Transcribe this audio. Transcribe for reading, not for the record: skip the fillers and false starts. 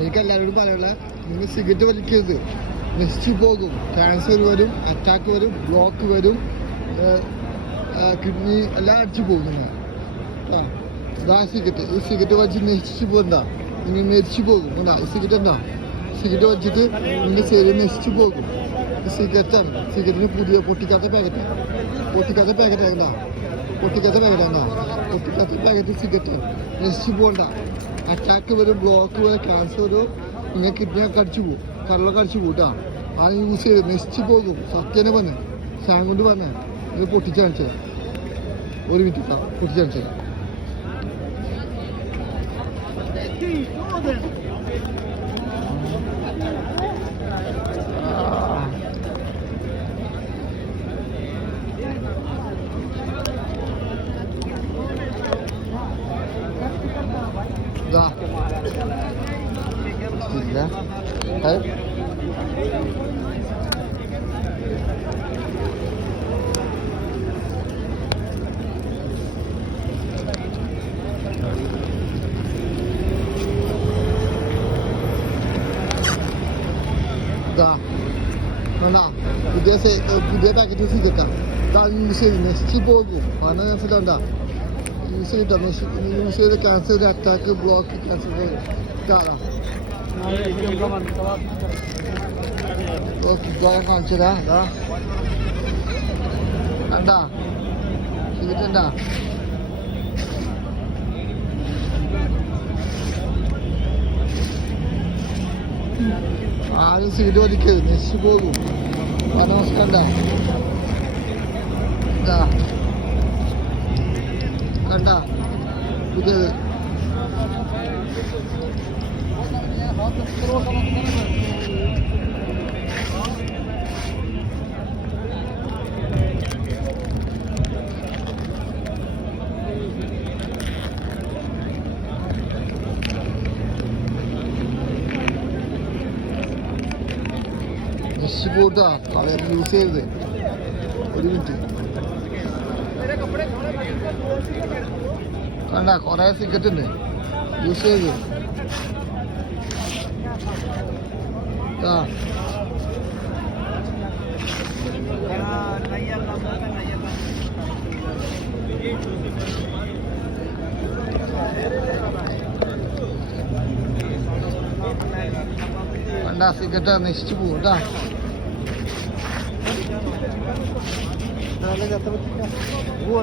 എനിക്ക് എല്ലാവരോടും പറയാനുള്ള, നിങ്ങൾ സിഗരറ്റ് വലിക്കരുത്, നശിച്ചു പോകും. ക്യാൻസർ വരും, അറ്റാക്ക് വരും, ബ്ലോക്ക് വരും, കിഡ്നി എല്ലാം അടിച്ചു പോകും നിങ്ങൾ. ഇതാ സിഗരറ്റ്. ഈ സിഗരറ്റ് വലിച്ച് നശിച്ചു പോകുന്നതാ, നിങ്ങൾ മരിച്ചു പോകും. ഈ സിഗരറ്റ് എന്താ, സിഗരറ്റ് വലിച്ചിട്ട് നിങ്ങളുടെ ശരീരം നശിച്ചു പോകും. സിഗരറ്റാണ്. സിഗരറ്റിന് പുതിയ പൊട്ടിക്കാത്ത പാക്കറ്റ് എന്താ, പൊട്ടിക്കാത്ത പാക്കറ്റ് എന്താ, പൊട്ടിക്കാത്ത പാക്കറ്റ് സിഗരറ്റാണ്. നശിച്ചു പോകണ്ട. അറ്റാക്ക് വരും, ബ്ലോക്ക് വരും, ക്യാൻസർ വരും, നിങ്ങൾ കിഡ്നിയൊക്കെ അടിച്ചു പോകും, കരളൊക്കെ അടിച്ചു പോകും കേട്ടോ. അത് യൂസ് ചെയ്ത് നശിച്ചു പോകും. സത്യനെ പറഞ്ഞേ, സാങ് കൊണ്ട് പറഞ്ഞേ, ഇത് പൊട്ടിച്ച് കാണിച്ചത്. ഒരു മിനിറ്റ് പൊട്ടിച്ച് കാണിച്ചത്. പുതിയ പാക്കറ്റ് സിഗരറ്റാണ്. ഇതാണ് യൂസ് ചെയ്ത് നശിച്ചു പോകും. പറഞ്ഞ മനസ്സിലാണ്ട. യൂസ് ചെയ്ത ക്യാൻസർ, അറ്റാക്ക്, ബ്ലോക്ക്, ക്യാൻസർ പോകും. കാണിച്ചതാ കണ്ടാ സിഗരറ്റ് ഉണ്ടാ. ആരും സിഗരറ്റ് വലിക്കരുത്, നശിച്ചു പോകും. നമസ്കാരം കണ്ട പുതിയത്. നശിച്ചു പോട്ടാ, കളയാൻ യൂസ് ചെയ്യരുത്. ഒരു മിനിറ്റ് കണ്ട, കുറേ സിഗരറ്റ് ഉണ്ട്, യൂസ് ചെയ്ത്. കണ്ട സിഗരറ്റ് നശിച്ചു പോകും കേട്ടാ. वो